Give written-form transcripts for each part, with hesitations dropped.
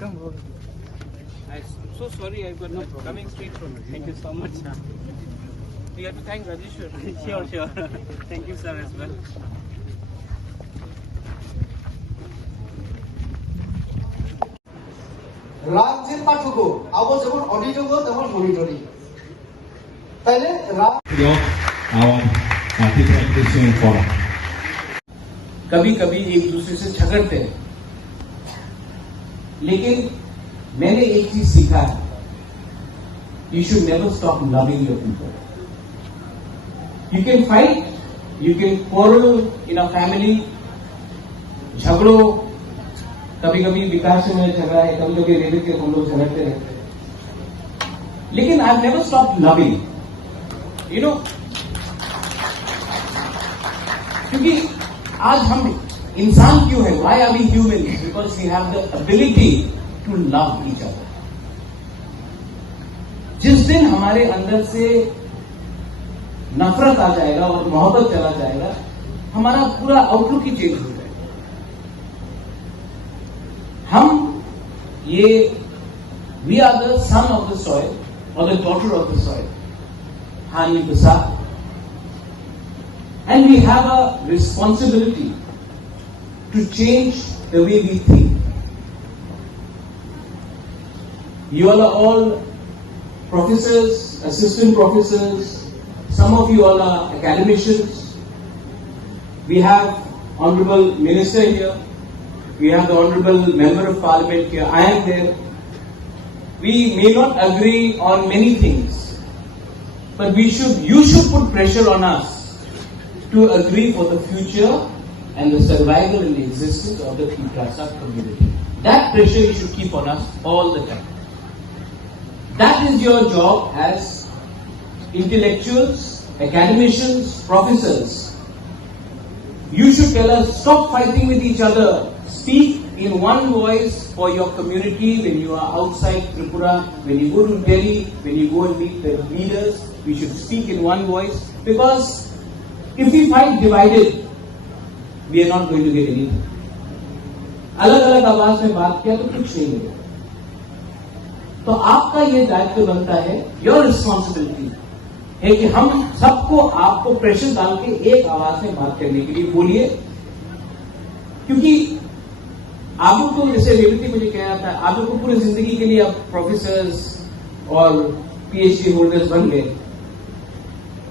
Come over. I'm so sorry, I got coming straight from it. Thank you so much. You have to thank Rajeshwar. Sure. Thank you, sir, as well. রাজ্যের পাঠকও আবার যেমন অডিটরও তেমন monitoring তাইলে कभी कभी एक दूसरे से झगड़ते हैं, लेकिन मैंने एक चीज सीखा है, you should never stop loving your people. You can fight, you can quarrel in a family, झगड़ो. कभी कभी विकास से मुझे झगड़ा है, कभी कभी रेडियो के हम लोग झगड़ते रहते हैं, लेकिन I never stop loving. You know, क्योंकि आज हम इंसान क्यों है? Why are we human? Because we have the ability to love each other. जिस दिन हमारे अंदर से नफरत आ जाएगा और मोहब्बत चला जाएगा, हमारा पूरा आउटलुक ही चेंज हो जाएगा. हम ये we are the son of the soil और the daughter of the soil, हानि Prasad. And we have a responsibility to change the way we think. You all are all professors, assistant professors, some of you all are academicians. We have Honorable Minister here. We have the Honorable Member of Parliament here. I am there. We may not agree on many things, but you should put pressure on us to agree for the future and the survival and the existence of the Tiprasa community. That pressure you should keep on us all the time. That is your job as intellectuals, academicians, professors. You should tell us, stop fighting with each other. Speak in one voice for your community when you are outside Tripura, when you go to Delhi, when you go and meet the leaders. We should speak in one voice, because if we fight divided, we are not going to get anything. अलग अलग आवाज में बात किया तो कुछ नहीं होगा. तो आपका ये दायित्व बनता है, योर रिस्पॉन्सिबिलिटी है कि हम सबको आपको प्रेशर डाल के एक आवाज में बात करने के लिए बोलिए. क्योंकि आप लोग तो, जैसे रेवती मुझे कह रहा था, आप लोग को पूरी जिंदगी के लिए अब प्रोफेसर्स और पीएचडी होल्डर्स बन गए.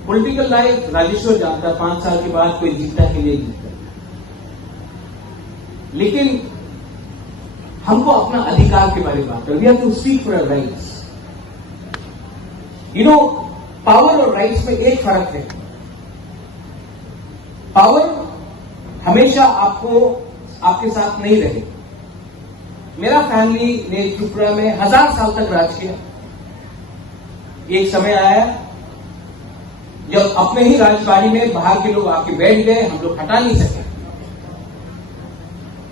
पॉलिटिकल लाइफ राजेश्वर जानता, 5 साल के बाद कोई जीतता कि नहीं जीतता, लेकिन हमको अपना अधिकार के बारे में बात करें. We have to speak for our rights. You know, power और राइट्स में एक फर्क है. पावर हमेशा आपको आपके साथ नहीं रहे. मेरा फैमिली ने त्रिपुरा में 1000 साल तक राज किया. एक समय आया जब अपने ही राजधानी में बाहर के लोग आके बैठ गए, हम लोग हटा नहीं सके.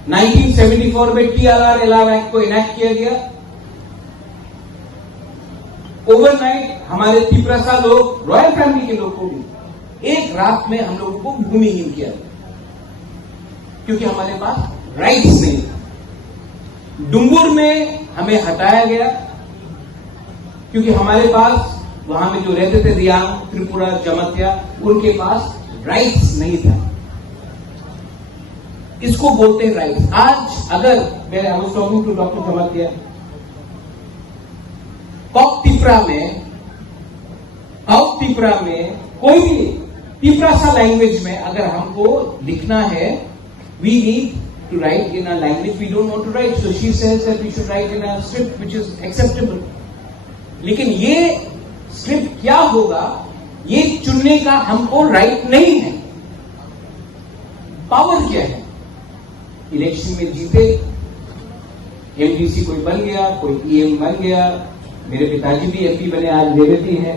1974 में TRR एलाव एक्ट को इनैक्ट किया गया. ओवरनाइट हमारे तिपरासा लोग, रॉयल फैमिली के लोग को भी एक रात में हम लोगों को भूमिहीन किया, क्योंकि हमारे पास राइट्स नहीं था. डुंगुर में हमें हटाया गया क्योंकि हमारे पास वहां में जो रहते थे रियांग, त्रिपुरा, जमतिया, उनके पास राइट्स नहीं था. इसको बोलते हैं राइट्स. आज अगर मैं talking to doctor Jamatia, Kok Tipra में कोई भी तिपरासा लैंग्वेज में अगर हमको लिखना है, we need to write in a language we don't want to write. So she says that we should write in a script which is acceptable. लेकिन ये स्क्रिप्ट क्या होगा, ये चुनने का हमको राइट नहीं है. पावर क्या है? इलेक्शन में जीते, एमडीसी कोई बन गया, कोई ईएम बन गया. मेरे पिताजी भी एमपी बने, आज रेवती है.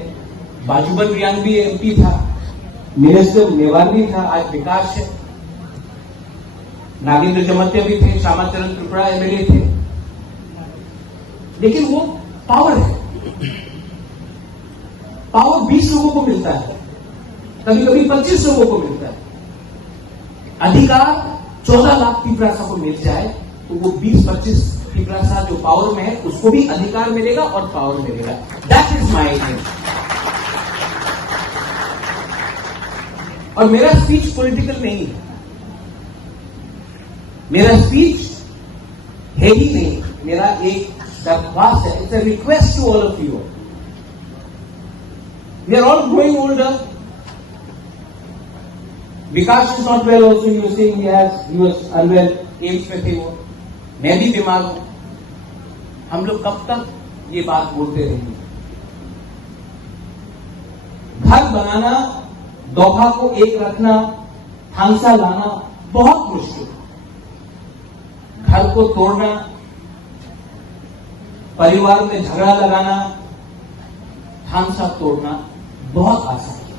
बाजूबन रियांग भी एमपी था, मिनिस्टर मेवार भी था, आज विकास है. नागेंद्र जमतिया भी थे, श्यामाचरण त्रिपुरा एमएलए थे. लेकिन वो पावर है. पावर 20 लोगों को मिलता है, कभी कभी 25 लोगों को मिलता है. अधिकार 14 लाख तिपरासा को मिल जाए तो वो 20-25 त्रिपुरा जो पावर में है उसको भी अधिकार मिलेगा और पावर मिलेगा. That is my aim. और मेरा स्पीच पॉलिटिकल नहीं है, मेरा स्पीच है ही नहीं, मेरा एक दरख्वास्त है. It's a request to all of you. We are all growing older. Vikas is not well also. You saying he was unwell, AIIMS में थे वो. मैं भी बीमार हूं. हम लोग कब तक ये बात बोलते रहेंगे? घर बनाना, दोहा को एक रखना, थांसा लाना बहुत मुश्किल है. घर को तोड़ना, परिवार में झगड़ा लगाना, थांसा तोड़ना बहुत आसान है.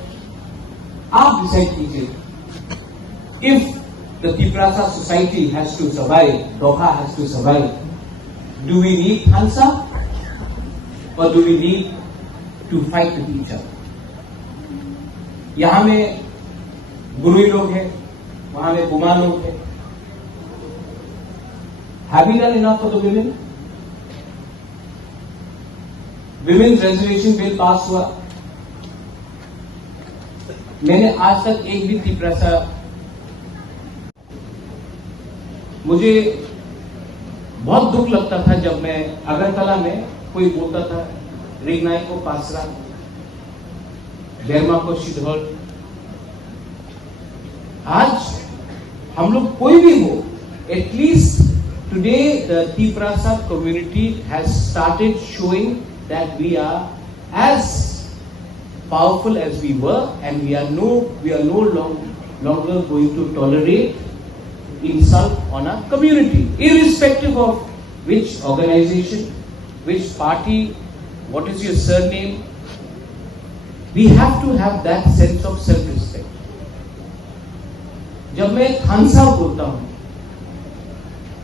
आप डिसाइड कीजिए. If the Tiprasa society has to survive, Doha has to survive, do we need Hansa or do we need to fight with each other? यहां में गुरुई लोग हैं, वहां में बुमा लोग हैं. Have we done enough for the women? Women's reservation bill पास हुआ. मैंने आज तक एक भी त्रिपुरा, मुझे बहुत दुख लगता था जब मैं अगरतला में कोई बोलता था रिगनाई को पासरा, बेरमा को शिधौल. आज हम लोग कोई भी हो, at least today the Tripura community has started showing that we are as powerful as we were and we are no longer going to tolerate insult on our community, irrespective of which organization, which party, what is your surname. We have to have that sense of self-respect. जब मैं थांसा बोलता हूं,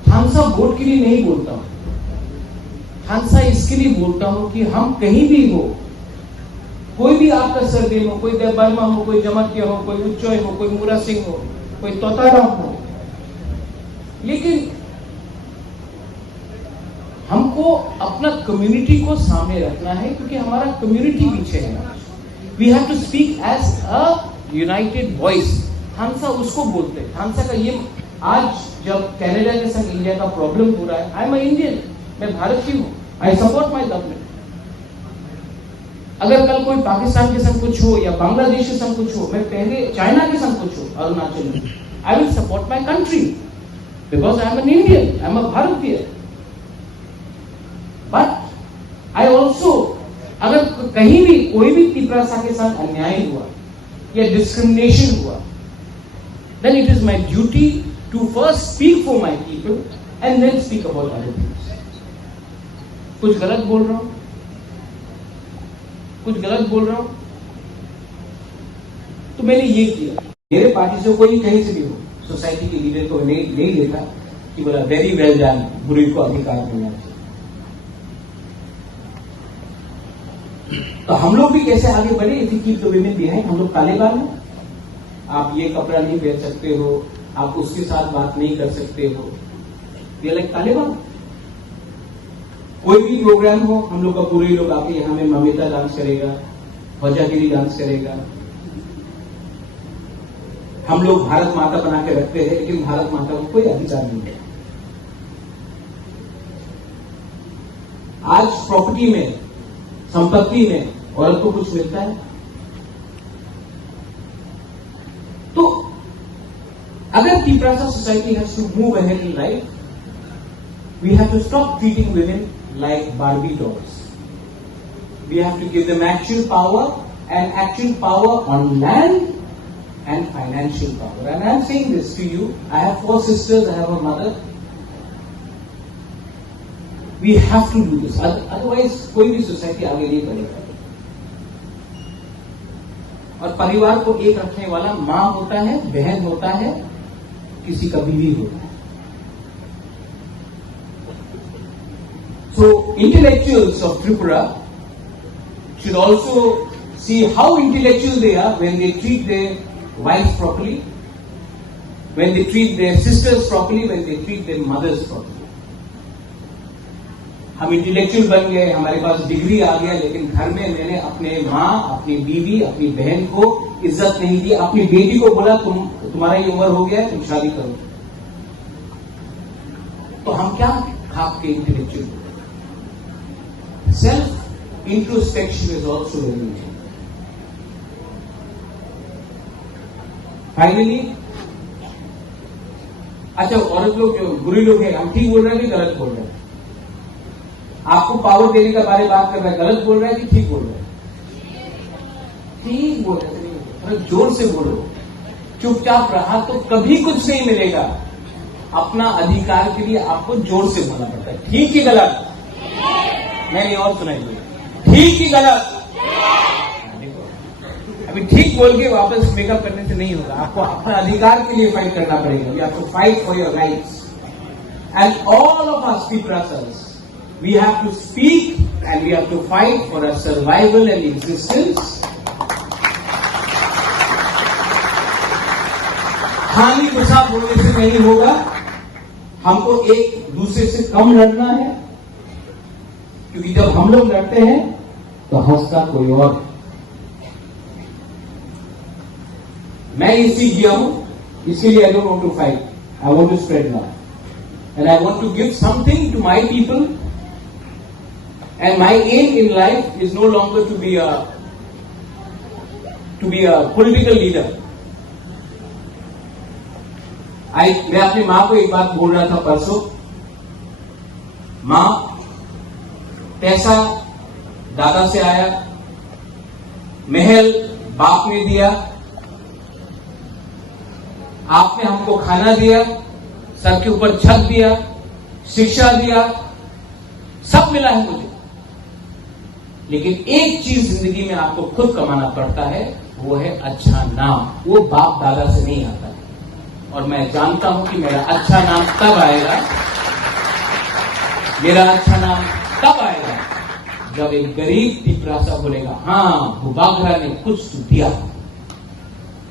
थांसा vote के लिए नहीं बोलता हूं. थांसा इसके लिए बोलता हूं कि हम कहीं भी हो, कोई भी आपका सरनेम हो, कोई देवबर्मा हो, कोई जमातिया हो, कोई उच्चोय हो, कोई मूरा सिंह हो, कोई तोताराम हो, लेकिन हमको अपना कम्युनिटी को सामने रखना है क्योंकि हमारा कम्युनिटी पीछे है. We have to speak as a united voice. थांसा उसको बोलते हैं. थांसा का ये आज जब कनाडा के संग इंडिया का प्रॉब्लम हो रहा है, आई एम अ इंडियन, मैं भारतीय हूं, आई सपोर्ट माई गवर्नमेंट. अगर कल कोई पाकिस्तान के संग कुछ हो या बांग्लादेश के संग कुछ हो, मैं पहले चाइना के संग कुछ हो, अरुणाचल में, I will support my country because I am an Indian, I am a Bharatiya. But I also, अगर कहीं भी कोई भी त्रिपुरा के साथ अन्याय हुआ या डिस्क्रिमिनेशन हुआ, then it is my duty to first speak for my people and then speak about other things. कुछ गलत बोल रहा हूं, कुछ गलत बोल रहा हूं, तो मैंने ये किया. मेरे पार्टी से कोई कहीं से भी हो, सोसाइटी के लीडर को नहीं लेता कि बोला वेरी वेल डन, गुरु को अधिकार मिलना चाहिए. तो हम लोग भी कैसे आगे बढ़े? If you keep the women behind. हम लोग तालिबान हैं. आप ये कपड़ा नहीं पहन सकते हो, आप उसके साथ बात नहीं कर सकते हो. ये लाइक तालिबान. कोई भी प्रोग्राम हो, हम लोग का पूरे लोग आके यहां में ममिता डांस करेगा, वजागिरी डांस करेगा. हम लोग भारत माता बना के रखते हैं, लेकिन भारत माता को कोई अधिकार नहीं है. आज प्रॉपर्टी में, संपत्ति में औरत को कुछ मिलता है? तो अगर Tripura society has to move ahead in life, we have to stop treating women like Barbie dolls. We have to give them actual power, and actual power on land and financial power. And I am saying this to you. I have 4 sisters, I have a mother. We have to do this. Otherwise, कोई भी society आगे नहीं बढ़ेगा. और परिवार को एक रखने वाला मां होता है, बहन होता है, किसी का बीवी होता है. So, intellectuals of Tripura should also see how intellectual they are when they treat their wives properly, when they treat their sisters properly, when they treat their mothers properly. हम इंटेलेक्चुअल बन गए, हमारे पास डिग्री आ गया, लेकिन घर में मैंने अपने माँ, अपनी बीवी, अपनी बहन को इज्जत नहीं दी। अपनी बेटी को बोला तुम्हारा ये उम्र हो गया है, तुम शादी करो। तो हम क्या खाप के intellectual? Self introspection is also very important. Finally, अच्छा, औरत लोग जो बुरी लोग हैं, हम ठीक बोल रहे हैं कि गलत बोल रहे हैं? आपको पावर देने का बारे बात कर रहा है, गलत बोल रहा है कि ठीक बोल रहा है? ठीक बोल रहे हैं, थोड़ा जोर से बोलो। चुपचाप रहा तो कभी कुछ नहीं मिलेगा। अपना अधिकार के लिए आपको जोर से बोलना पड़ता है। ठीक ही गलत? नहीं, और सुनाइए, ठीक ही गलत? अभी ठीक बोल के वापस मेकअप करने से नहीं होगा। आपको अपना अधिकार के लिए फाइट करना पड़ेगा। You have to fight for your rights. And all of us peoples, we have to speak and we have to fight for our survival and existence. हानि गुस्सा बोलने से नहीं होगा। हमको एक दूसरे से कम लड़ना है, क्योंकि जब हम लोग लड़ते हैं तो हंसता कोई और। मैं ये सीख गया हूं, इसके लिए I don't want to fight, I want to spread love and I want to give something to my people. And my aim in life is no longer to be a political leader. मैं अपनी माँ को एक बात बोल रहा था परसों, माँ, पैसा दादा से आया, महल बाप ने दिया, आपने हमको खाना दिया, सर के ऊपर छत दिया, शिक्षा दिया, सब मिला है मुझे। लेकिन एक चीज जिंदगी में आपको खुद कमाना पड़ता है, वो है अच्छा नाम। वो बाप दादा से नहीं आता है। और मैं जानता हूं कि मेरा अच्छा नाम तब आएगा, मेरा अच्छा नाम तब आएगा जब एक गरीब पिपरासा बोलेगा, हाँ बुबागरा ने कुछ तो दिया।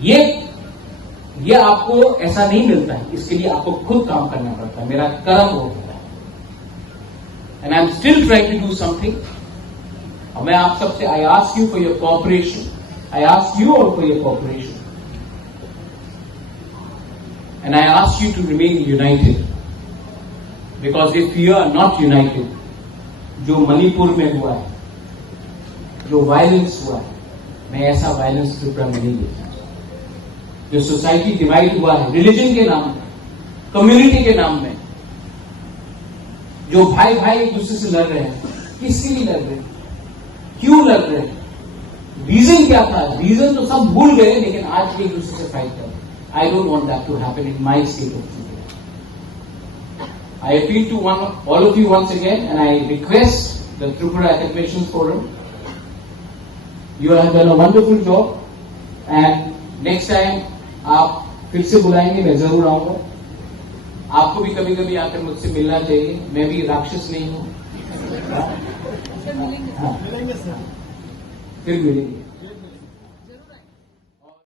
ये आपको ऐसा नहीं मिलता है, इसके लिए आपको खुद काम करना पड़ता है। मेरा कर्म हो गया, and I am still trying to do something. और मैं आप सबसे, I ask you for your cooperation, I ask you all for your cooperation, and I ask you to remain united, because if you are not united, जो मणिपुर में हुआ है, जो violence हुआ है, मैं ऐसा वायलेंस त्रिपुरा में नहीं देखा। जो सोसाइटी डिवाइड हुआ है रिलीजन के नाम में, कम्युनिटी के नाम में, जो भाई भाई एक दूसरे से लड़ रहे हैं, किसके लिए लड़ रहे हैं, क्यों लड़ रहे हैं, रीजन क्या था? रीजन तो सब भूल गए, लेकिन आज भी एक दूसरे से फाइट कर रहे हैं। I don't want that to happen in my state of Tripura. I appeal to all of you once again, and I request the Tripura Academicians Forum. You have done a wonderful job, and next time आप फिर से बुलाएंगे, मैं जरूर आऊंगा। आपको भी कभी कभी आकर मुझसे मिलना चाहिए, मैं भी राक्षस नहीं हूं। हाँ, फिर मिलेंगे।